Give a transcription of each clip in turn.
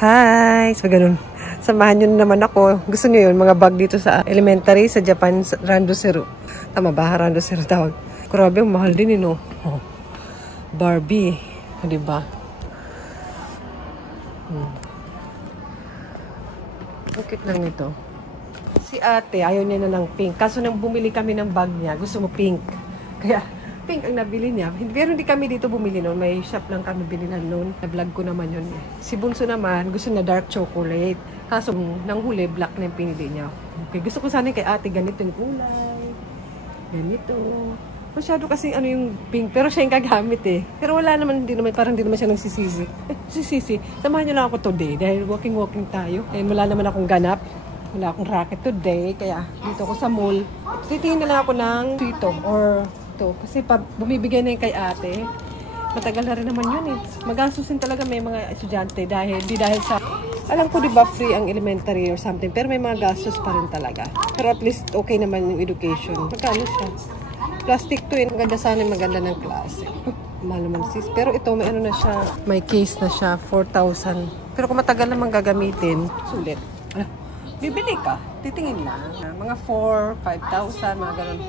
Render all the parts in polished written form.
Hi! So, ganun. Samahan nyo naman ako. Gusto nyo yun, mga bag dito sa elementary sa Japan, Randoseru. Tama ba? Randoseru tawag. Grabe, mahal din yun, oh. Barbie. Diba? Okay lang ito. Si ate, ayaw niya na ng pink. Kaso nang bumili kami ng bag niya, gusto mo pink. Kaya, pink ang nabili niya. Pero hindi kami dito bumili noon. May shop lang kami bilinan noon. Na-vlog ko naman yun. Si Bunso naman, gusto na dark chocolate. Kaso, nang huli, black na yung pinili niya. Okay, gusto ko sana kay ate, ganito yung kulay. Ganito. Masyado kasi ano yung pink. Pero siya yung kagamit eh. Pero wala naman, parang hindi naman siya nagsisisi. Sisisi. Samahan niyo lang ako today. Dahil walking tayo. Eh, wala naman akong ganap. Wala akong racket today. Kaya dito ako sa mall. Titingin na lang ako ng sweeto or ito. Kasi bumibigay na yung kay ate. Matagal na rin naman yun eh. Magasusin talaga may mga estudyante dahil sa alam ko diba free ang elementary or something. Pero may mga gastos pa rin talaga. Pero at least okay naman yung education. Magkano siya? Plastic to yun. Maganda sana yung maganda ng klase. Mahal naman sis. Pero ito may ano na siya. May case na siya. 4,000. Pero kung matagal naman gagamitin, sulit. Bibili ka. Titingin lang. Mga 4, 5,000. Mga ganun.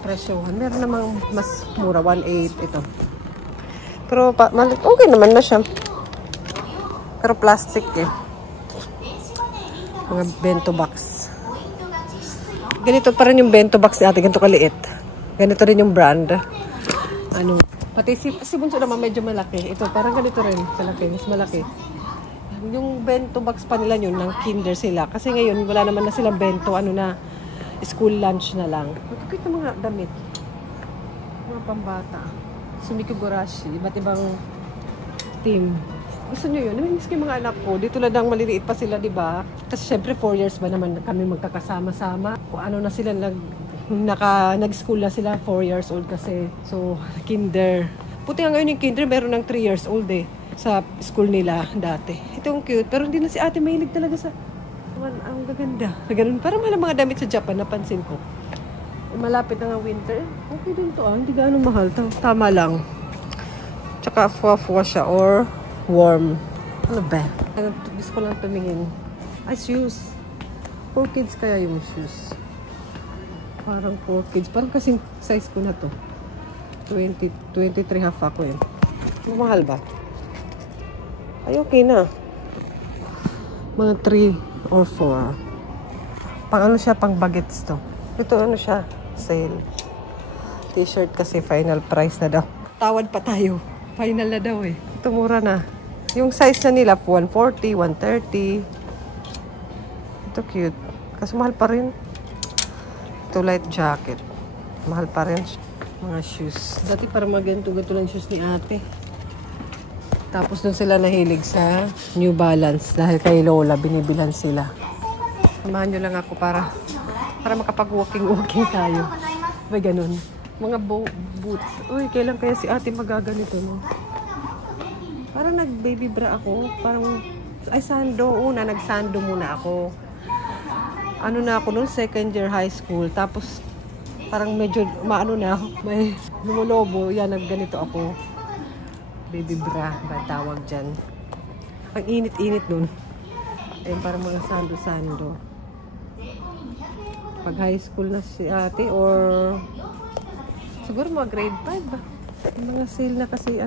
Presyohan. Meron namang mas mura. 1,800 ito. Pero okay naman na siya. Pero plastic eh. Mga bento box. Ganito pa rin yung bento box ni ate. Ganito kaliit. Ganito rin yung brand. Pati si Bunso naman medyo malaki. Ito parang ganito rin. Malaki. Mas malaki. Yung bento box pa nila yun, ng kinder sila. Kasi ngayon, wala naman na silang bento. School lunch na lang. Magkakit na mga damit. Mga pambata. Sumiko Gurashi. Iba't ibang team. Gusto nyo yun? Naminis ko yung mga anak ko. Dito lang maliliit pa sila, di ba? Kasi syempre 4 years ba naman kami magkakasama-sama. Kung ano na sila nag-school na sila 4 years old kasi. So, kinder. Puti nga ngayon yung kinder, meron ng 3 years old eh. Sa school nila dati. Ito yung cute. Pero hindi na si ate mahilig talaga sa ang gaganda. Ganun. Parang mahal mga damit sa Japan, napansin ko. Malapit na nga winter. Okay din to hindi gaano mahal. Tama lang. Tsaka fuwa-fuwa siya or warm. Ano ba? Gusto ko lang tumingin. Shoes. 4 kids kaya yung shoes. Parang 4 kids. Parang kasing size ko na to. 23 half ako eh. Mahal ba? Ay, okay na. Mga 3 or 4. Pang siya, pang bagets to. Ito siya, sale. T-shirt kasi final price na daw. Tawad pa tayo. Final na daw eh. Ito mura na. Yung size na nila, 140, 130. Ito cute. Kasi mahal pa rin. Ito light jacket. Mahal pa rin. Mga shoes. Dati parang ganito lang shoes ni ate. Tapos doon sila nahilig sa New Balance. Dahil kay Lola, binibilan sila. Samahan nyo lang ako para makapag-walking tayo. May ganun. Mga boots. Uy, kailan kaya si ate magaganito, no? Parang nag-baby bra ako. Parang, sando. Nag-sando muna ako. Na ako noon, second year high school. Tapos, parang medyo, may lumulobo. Yan, nagganito ako. Baby bra, ba tawag dyan. Ang init-init nun. Ayun, parang mga sando-sando. Pag high school na si ate or siguro mga grade 5 ba? Yung mga sale na kasi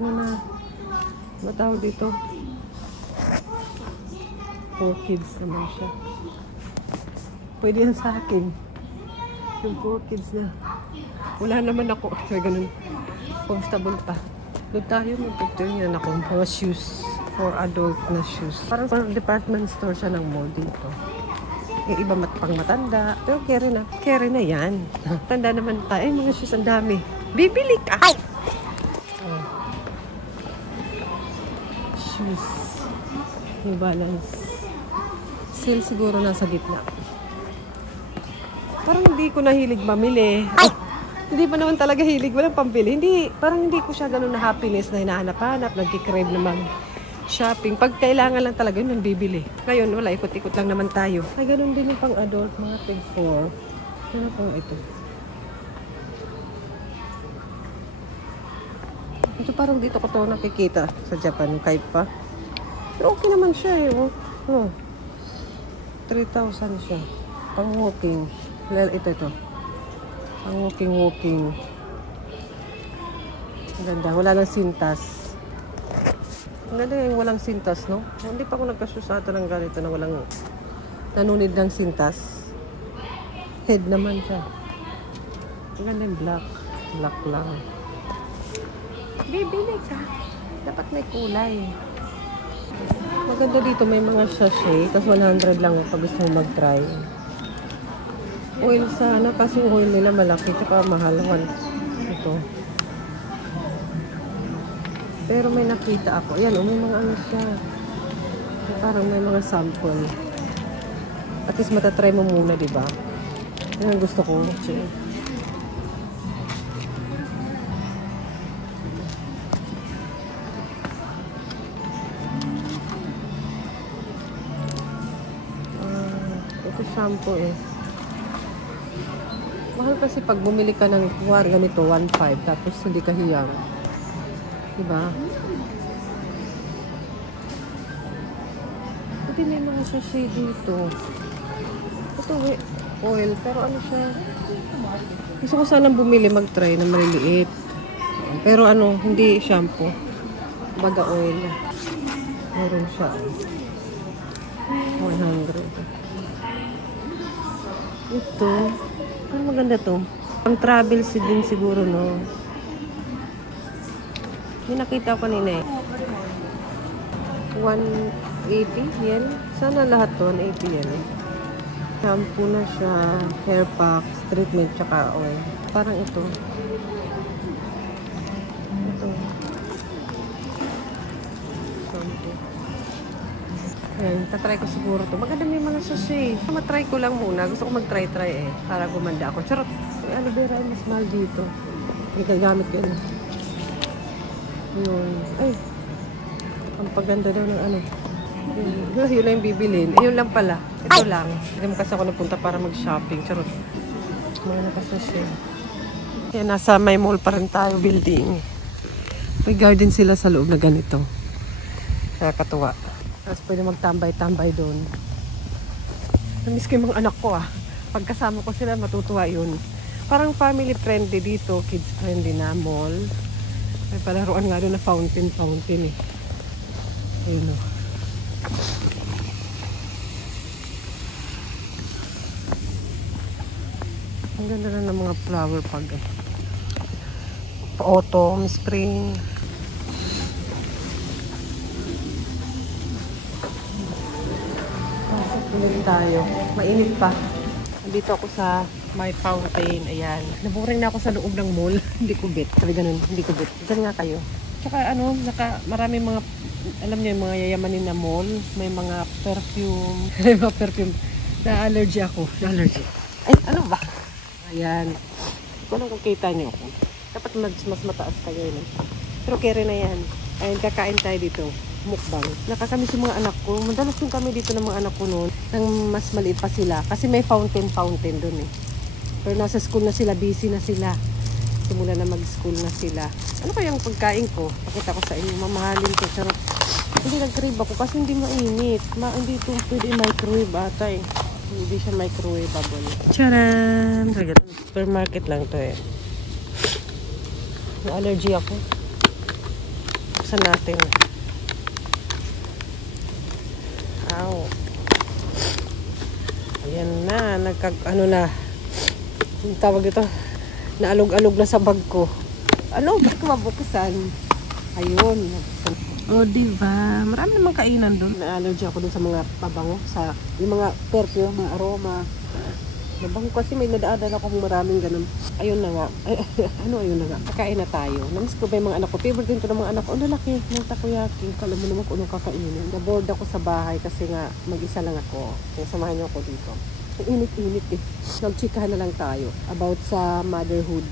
matawag dito. 4 kids naman siya. Pwede yan sa akin. Yung 4 kids na. Wala naman ako. So, ganun. Comfortable pa. Doon tayo mag-picture niya na mga shoes. For adult na shoes. Parang department store siya ng mall dito. Yung iba pang matanda. Pero carry na yan. Tanda naman tayo. Mga shoes ang dami. Bibili ka! Shoes. New Balance. Sale siguro nasa gitna. Parang hindi ko nahilig mamili. Hindi pa naman talaga hilig. Walang pambili. Parang hindi ko siya ganun na happiness na hinahanap-hanap. Nagkikrave na mag-shopping. Pag kailangan lang talaga yun, bibili. Ngayon, wala. Ikot-ikot lang naman tayo. Ay, ganun din yung pang-adult. Mga tig 4. Ano po ito? Ito parang dito ko to nakikita sa Japan. Kahit pa. Pero okay naman siya eh. Oh. 3,000 siya. Pang walking. Ito. Pang walking. Ang ganda. Wala lang sintas. Ang ganda yung walang sintas, no? Hindi pa ako nagkasya sa ito ng ganito na walang nanunid ng sintas. Head naman siya. Ang ganda yung black. Black lang. Bibili ka. Dapat may kulay. Maganda dito. May mga sachet. Tapos 100 lang pag gusto mo mag-try. Oil sana. Kasi yung oil nila malaki. Tsaka mahal. Ito. Pero may nakita ako. Ayan, may mga ano siya. Parang may mga sample. At least matatry mo muna, diba? Yan ang gusto ko. Ito shampoo eh. Mahal kasi pag bumili ka ng ganito, 1.5 tapos hindi ka hiyang. Diba? Hindi may mga sachet dito. Ito oil. Pero ano siya? Gusto ko sanang bumili mag-try na maliliit. Pero ano, hindi shampoo. Baga oil. Meron siya. 100. Ito. Ano maganda to? Pang travel din siguro, no? Yung nakita ko kanina eh. 180 yen. Sana lahat to, 180 yen. Shampoo na siya, hair packs, treatment, tsaka oil. Parang ito. Ito. Shampoo. Ayan, tatry ko siguro to. Maganda may mga sachet. Matry ko lang muna. Gusto ko mag-try-try eh. Para gumanda ako. Charot. May aloe vera ay mas mahal dito. May gagamit ko yun. Yun. Ay. Ang paganda daw ng ano. Yun lang yung bibilin. Yun lang pala. Ito lang. Hindi mo kasi ako napunta para mag-shopping. Charot. Mga nakasasya. Kaya nasa may mall pa rin tayo building. May garden sila sa loob na ganito. Nakakatuwa. Tapos pwede magtambay-tambay doon. Namiss ko yung mga anak ko ah. Pagkasama ko sila, matutuwa yun. Parang family friendly dito. Kids friendly na mall. May palaruan nga doon na fountain eh. Ayun o. Ang ganda na ng mga flower pag autumn, spring. Pasok ulit tayo. Mainit pa. Nandito ako sa my fountain. Ayan. Naboring na ako sa loob ng mall. Hindi ko bet. Sabi ganun. Hindi ko bet. Diyan nga kayo. Tsaka ano, marami mga, alam niyo yung mga yayamanin na mall. May mga perfume. May mga perfume. Na-allergy ako. Na-allergy. Ay, ano ba? Ayan. Kung anong kukita niyo ako. Dapat mas mataas kayo yun. Pero kere na yan. Ayan, kakain tayo dito. Mukbang. Nakakamiss yung mga anak ko. Madalas yung kami dito ng mga anak ko noon. Nang mas maliit pa sila. Kasi may fountain doon eh. Pero nasa school na sila. Busy na sila. Simula na mag-school na sila. Ano kaya ang pagkain ko? Pakita ko sa inyo. Mamahalin ko. Charot. Hindi nag-crave ako kasi hindi mainit. Hindi ito pwede microwave ata eh. Hindi siya microwavable. Charan! Supermarket lang to eh. May allergy ako. Buksan natin. Ow. Ayan na. Ano na. Yung tawag ito. Naalog-alog na sa bag ko. Ano? Ba't ko mabuksan? Ayun. O, diba? Marami namang kainan doon. Na-allergy ako doon sa mga pabango. Sa yung mga perfume, mga aroma. Nabango kasi may nadaadan akong maraming ganun. Ayun na nga. Ayun na nga. Kakain na tayo. Namiss ko ba yung mga anak ko? Favorite din ito ng mga anak ko. Lalaki ng takoyaki. Kala mo naman kung anong kakainin. Na-bored ako sa bahay kasi nga mag-isa lang ako. Kaya samahan niyo ako dito. Ang init-init eh. Nag-chikahan na lang tayo about sa motherhood.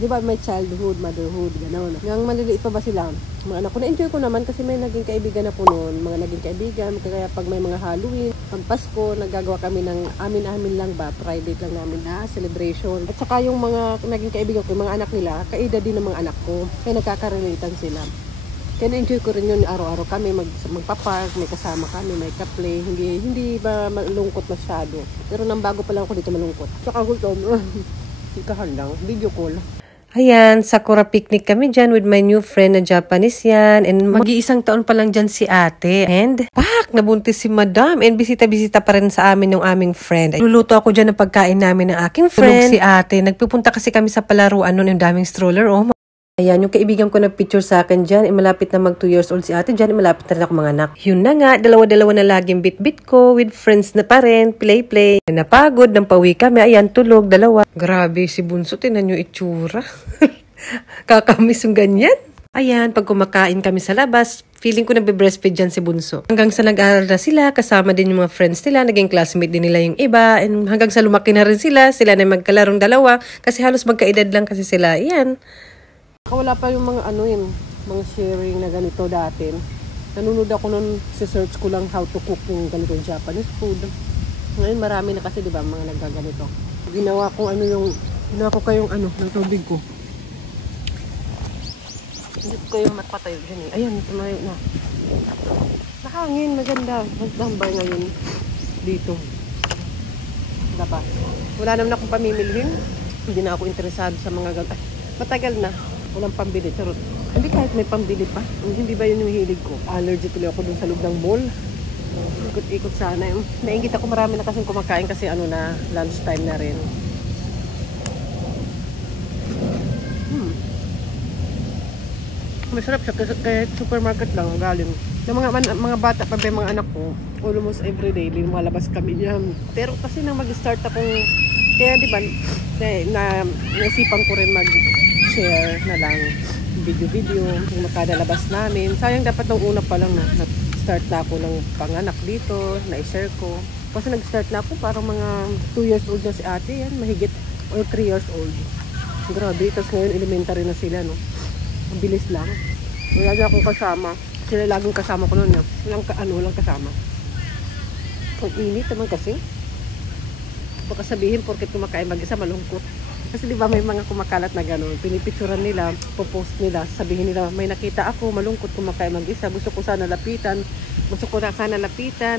Di ba may childhood, motherhood, gano'n. Ngang maliliit pa ba sila? Mga anak ko, na-enjoy ko naman kasi may naging kaibigan ako noon. Mga naging kaibigan, kaya pag may mga Halloween, pag Pasko, nagagawa kami ng amin-amin lang ba, private lang namin na celebration. At saka yung mga naging kaibigan ko, yung mga anak nila, kaedad din ng mga anak ko. Kaya nagkakarelatan sila. Kaya na-enjoy ko rin yun araw-araw kami magpa-park, may kasama kami, may ka-play. Hindi ba malungkot masyado. Pero nang bago pa lang ako dito malungkot. Tsaka gusto ikahan lang, video call. Ayan, Sakura picnic kami dyan with my new friend na Japanese yan. And mag-iisang taon pa lang dyan si ate. And, nabuntis si madam. And bisita-bisita pa rin sa amin yung aming friend. Luluto ako dyan ng pagkain namin ng aking friend. Si ate. Nagpupunta kasi kami sa palaruan nun yung daming stroller. Oh, ayan, yung kaibigan ko nag-picture sa akin dyan, malapit na mag 2 years old si ate dyan, malapit na rin ako mga anak. Yun na nga, dalawa-dalawa na laging bit-bit ko, with friends na pa rin, play-play. Napagod, nang pauwi kami, ayan, tulog, dalawa. Grabe, si Bunso, tinan nyo itsura. Kakamiss yung ganyan. Ayan, pag kumakain kami sa labas, feeling ko nagbe-breastfeed dyan si Bunso. Hanggang sa nag-aaral na sila, kasama din yung mga friends nila, naging classmate din nila yung iba, and hanggang sa lumaki na rin sila na magkalarong dalawa, kasi halos magkaedad lang kasi sila, ayan. Wala pa yung mga mga sharing na ganito dati. Nanonood ako nun, si-search ko lang how to cook yung ganito Japanese food. Ngayon marami na kasi, di ba, mga nagaganito. Ginawa ko kayong ng tubig ko. Hindi ko kayong matpatayo dyan eh. Ayan, tumayo na. Nakangin, maganda. Magtambay ngayon dito. Diba? Wala naman akong pamimilhin. Hindi na ako interesado sa mga ganito. Matagal na. Walang pambili, charot. Hindi kahit may pambili pa. Hindi ba yun yung hilig ko? Allergy tuloy ako dun sa loob ng mall. Ikot-ikot sana. Nainggit ako, marami na kasing kumakain kasi na lunchtime na rin. Masarap siya kahit supermarket lang galing. Yung mga bata pa ba mga anak ko, almost everyday lumalabas kami niyan. Pero kasi nang mag-start akong kaya di ba naisipan ko rin mag-share na lang video yung makadalabas namin. Sayang dapat nung una pa lang na-start na ako ng panganak dito, na-share ko. Kasi nag-start na ako parang mga 2 years old na si ate yan, mahigit or 3 years old. Grabe, tapos ngayon elementary na sila, no? Ang bilis lang. Wala na akong kasama. Sila laging kasama ko noon. Walang kasama. Ang init naman kasi. Baka sabihin porket kumakain mag-isa malungkot. Kasi di ba may mga kumakalat na gano'n. Pinipicturan nila, popost nila. Sabihin nila, may nakita ako, malungkot kumakain mag-isa. Gusto ko sana lapitan.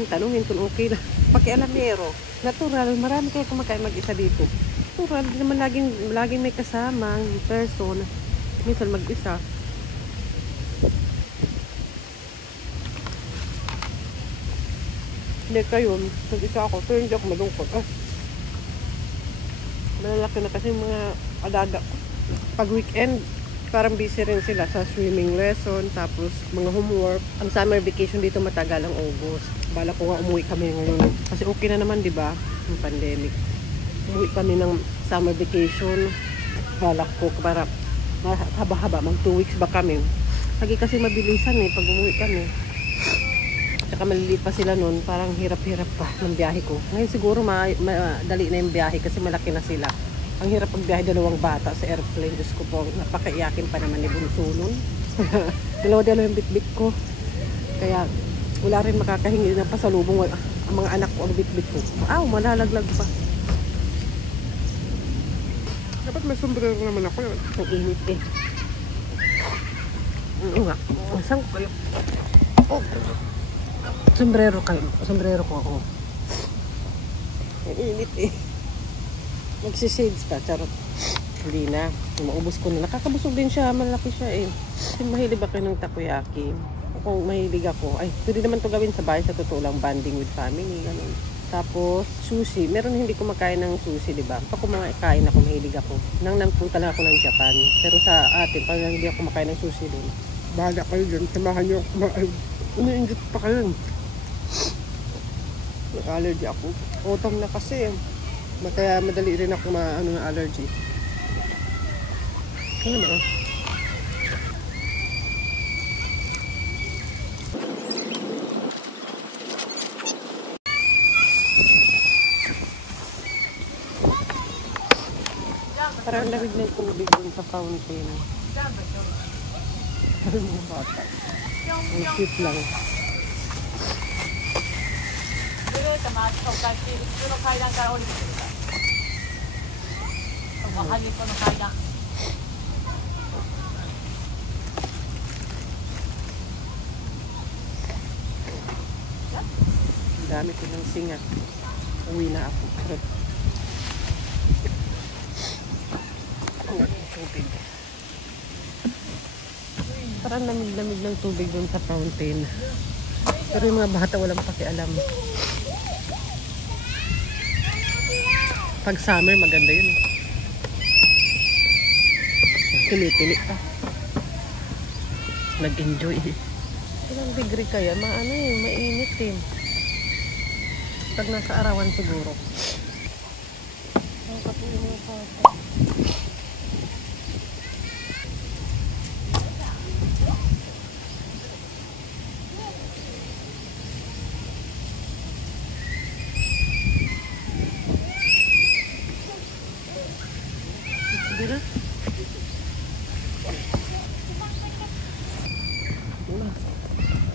Tanungin kung okay lang. Pakialamero. Natural. Marami kayo kumakain mag-isa dito. Natural. Di naman laging may kasama ang person. Minsan mag-isa. Hindi kayo, mag-isa ako. Pero hindi ako malungkot. Malalaki na kasi mga alaga ko. Pag weekend, parang busy rin sila sa swimming lesson, tapos mga homework. Ang summer vacation dito matagal ang August. Bala ko nga umuwi kami ngayon. Kasi okay na naman, di ba? Yung pandemic. Umuwi kami ng summer vacation. Bala ko para haba-haba, mag 2 weeks ba kami. Lagi kasi mabilisan pag umuwi kami. Tsaka maliliit pa sila nun, parang hirap-hirap pa ng biyahe ko. Ngayon siguro madali na yung biyahe kasi malaki na sila. Ang hirap pagbiyahe 2 bata sa airplane. Diyos ko po, napakaiyakin pa naman ni Bunso nun. Dalawa-dalawa yung bit-bit ko. Kaya wala rin makakahingi ng pasalubong ang mga anak ko ang bit-bit ko. Malalaglag pa. Dapat may sombrero naman ako yun. Ang init nga. Saan ko kayo? Sombrero ko ako. Ang init Magsishades pa, charot. Hindi na. Maubos ko na. Nakakabusog din siya. Malaki siya Mahilig ba kayo ng takoyaki? Kung mahilig ako, pwede naman to gawin sa bahay sa totoo lang. Bonding with family. Ganun. Tapos, sushi. Meron hindi kumakain ng sushi, di ba? Pag kumakain ako, mahilig ako. Nangpunta lang ako ng Japan. Pero sa atin, pag hindi ako kumakain ng sushi doon, bahala kayo dyan. Samahan nyo ako kumain. Umiinggit pa kayo. Nag-allergy ako. Autumn na kasi. Kaya madali rin ako ng allergy. Ano ba? Parang lamig ng tubig dun sa fountain. Parang mga bata. Ang cute lang. Dami ko ng singa. Uwi na ako. Tubig. Parang lamig-lamig ng tubig doon sa fountain. Pero yung mga bata walang pakialam. Pag summer, maganda yun. Tinitili pa. Nag-enjoy. Ilang degree kaya? Maano eh, mainit eh. Pag nasa arawan siguro. Ang katuloy mo pa. Sige na.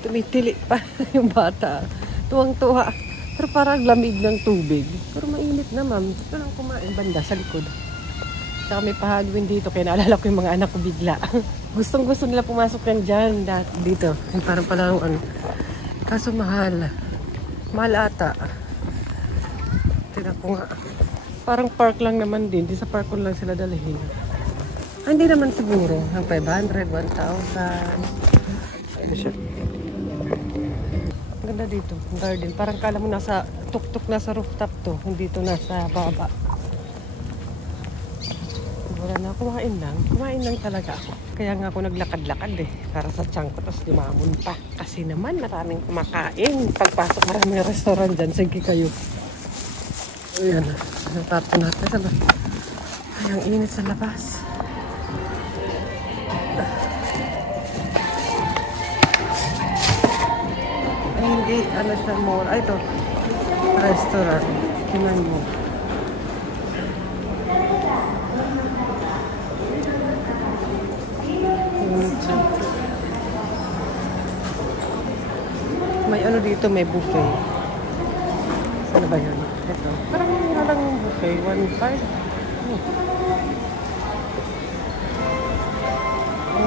Tumitili pa yung bata. Tuwang-tuwa. Pero parang lamig ng tubig. Pero mainit naman. Ito lang kumain banda sa likod. Tsaka may pahagwin dito. Kaya naalala ko yung mga anak ko bigla. Gustong-gusto nila pumasok yan dyan. Dito. Parang palang kaso mahal. Mahal ata. Tignan ko nga. Parang park lang naman din. Di sa park ko lang sila dalhin. Hindi naman siguro. Ang 500, 1,000. Ano siya? Ganda dito, garden. Parang kala mo nasa tuk-tuk nasa rooftop to. Hindi to nasa baba. Wala na, kumain lang talaga ako. Kaya nga ako naglakad-lakad eh. Para sa tiyan ko, tapos lumamon pa. Kasi naman maraming kumakain. Pagpasok maraming restaurant dyan. Sige kayo. Ayan, natapon natin. Saba? Ay, ang init sa labas. Hindi, ano siya mall. Ay, ito. Restaurant. Tingnan mo. May ano dito, may buffet. Saan ba yun? Ito. Parang mura lang yung buffet. 1,500.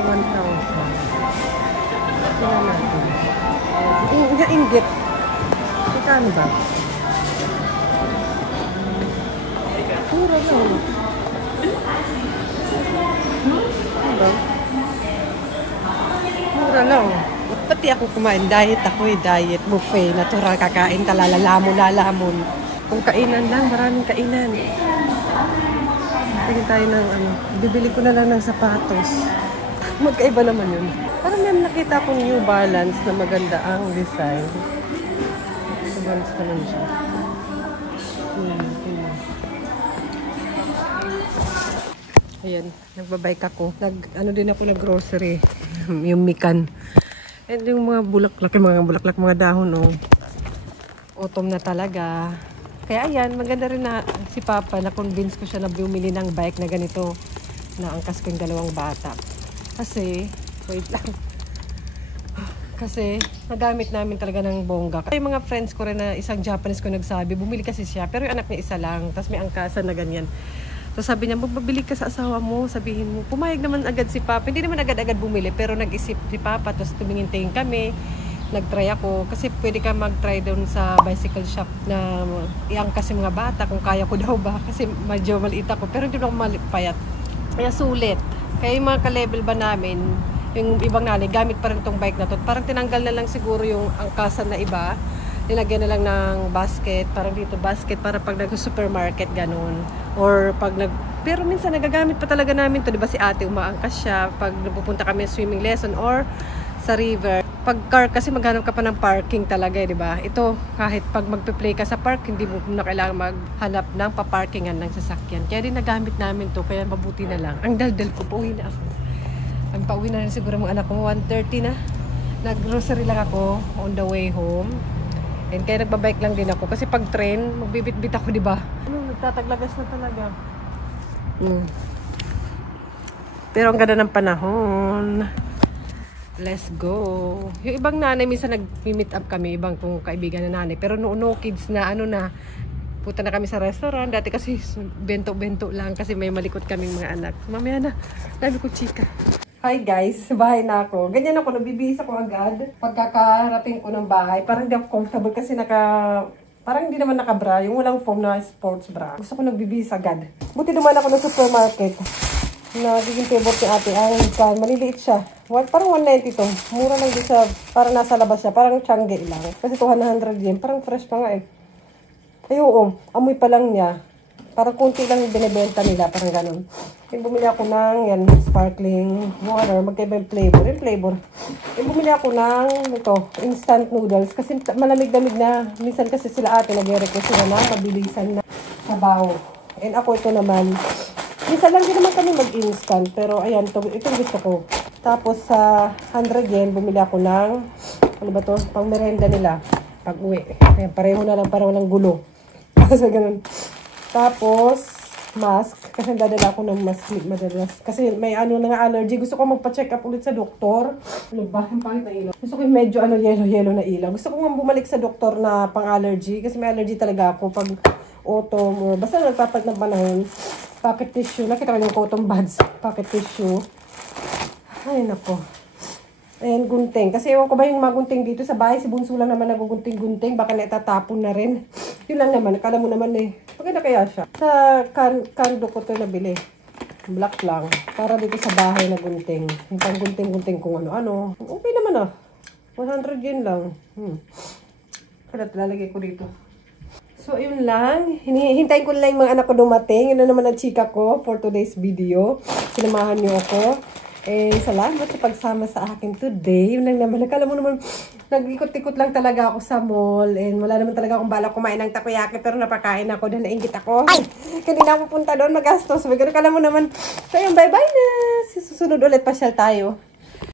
1,000. Tingnan natin. Inggit. Magkano ba? Mura lang. Diba? Mura lang. Pati ako kumain. Diet ako eh. Diet. Buffet. Natural kakain. Lalamon. Kung kainan lang. Maraming kainan. Tingin tayo ng ano. Bibili ko na lang ng sapatos. Magkaiba naman yun. Parang may nakita akong New Balance na maganda ang design. New Balance naman siya. Ayan, nagbabike ako. Ano din ako nag-grocery. Yung mikan. And yung mga bulaklak, mga dahon, oh. Autumn na talaga. Kaya ayan, maganda rin na si Papa, na-convince ko siya na bumili ng bike na ganito. Naangkas ko yung dalawang bata. Kasi, wait lang. Kasi, nagamit namin talaga ng bongga. Yung mga friends ko rin na isang Japanese ko nagsabi, bumili kasi siya. Pero yung anak niya isa lang. Tapos may angkasan na ganyan. So sabi niya, magbabili ka sa asawa mo. Sabihin mo, pumayag naman agad si Papa. Hindi naman agad-agad bumili. Pero nag-isip si Papa. Tapos tumingin-tingin kami. Nag-try ako. Kasi pwede ka mag-try doon sa bicycle shop na iangkas yung mga bata. Kung kaya ko daw ba. Kasi medyo maliit ako. Pero hindi ako malipayat. Kaya sulit. Kaya yung mga ka-level ba namin, yung ibang nanay, gamit pa rin tong bike na to. Parang tinanggal na lang siguro yung angkasan na iba. Nilagyan na lang ng basket. Parang dito basket para pag nag-supermarket, ganun. Or pag pero minsan nagagamit pa talaga namin to. Diba si ate, umaangkas siya. Pag napupunta kami sa swimming lesson or sa river. Pag car kasi maghanap ka pa ng parking talaga, diba? Ito, kahit pag magpe-play ka sa park, hindi mo na kailangan maghanap ng paparkingan ng sasakyan. Kaya din nagamit namin to, kaya mabuti na lang. Ang daldal ko, pauwi na ako. Ang pauwi na rin siguro mga anak ko, 1:30 na. Nag-grocery lang ako on the way home. And kaya nagbabike lang din ako. Kasi pag train, magbibit-bit ako, diba? Nagtataglagas na talaga. Pero ang ganda ng panahon. Let's go. Yung ibang nanay, minsan nag-meet up kami, ibang kong kaibigan na nanay. Pero no kids na, ano na, punta na kami sa restaurant. Dati kasi bento-bento lang kasi may malikot kaming mga anak. Mamaya na, dami ko chika. Hi guys, sa bahay na ako. Ganyan ako, nabibihis ako agad. Pagkakarating ko ng bahay, parang hindi ako comfortable kasi parang hindi naman nakabra. Yung walang foam na sports bra. Gusto ko nagbibihis agad. Buti duman ako ng supermarket. Nagiging favorite ni ate. Ay, maliliit siya. Parang 190 to. Mura lang din siya. Parang nasa labas siya. Parang Changi lang. Kasi 200 yen. Parang fresh pa nga eh. Ay, oo. Amoy pa lang niya. Parang kunti lang yung binibenta nila. Parang ganun. Bumili ako ng yan, sparkling water. Magkaiba yung flavor. Yung flavor. Bumili ako ng instant noodles. Kasi malamig-lamig na. Minsan kasi sila ate nag-request sila na mabilisan na sabaw. And ako ito naman. Minsan lang din naman kami mag-instant. Pero ayan, itong gusto ko. Tapos sa 100 yen, bumili ako ng, ano ba to? Pang merenda nila. Pag uwi. Ayan, pareho na lang para walang gulo. So, ganun. Tapos, mask. Kasi dadala ako ng mask madalas. Kasi may ano na nga allergy. Gusto ko magpa-check up ulit sa doktor. Ano ba? Ang pangit na ilaw. Gusto ko yung medyo yellow na ilaw. Gusto ko nga bumalik sa doktor na pang-allergy. Kasi may allergy talaga ako pag autumn or basta nagpapat ng panahon. Pocket tissue. Nakita ko yung cotton buds. Pocket tissue. Ay, nako. Ayan, gunting. Kasi ewan ko ba yung magunting dito sa bahay. Si Bunso lang naman nagugunting-gunting. Baka naitatapon na rin. Yun lang naman. Akala mo naman eh. Maganda kaya siya. Sa kando ko ito nabili. Black lang. Para dito sa bahay na gunting. Yung pang gunting-gunting kung ano-ano. Okay naman ah. 100 yen lang. Kaya lalagay ko dito. So, yun lang. Hintayin ko lang yung mga anak ko dumating. Yun na naman ang chika ko for today's video. Sinamahan niyo ako. Salamat sa pagsama sa akin today. Yun lang naman. Nakala mo naman, nag-ikot-ikot lang talaga ako sa mall. And wala naman talaga akong balak kumain ng takoyaki. Pero napakain ako dahil nainggit ako. Ay! Kanina ako punta doon, magastos. Nakala mo naman. So yun, bye-bye na. Susunod ulit, pasyal tayo.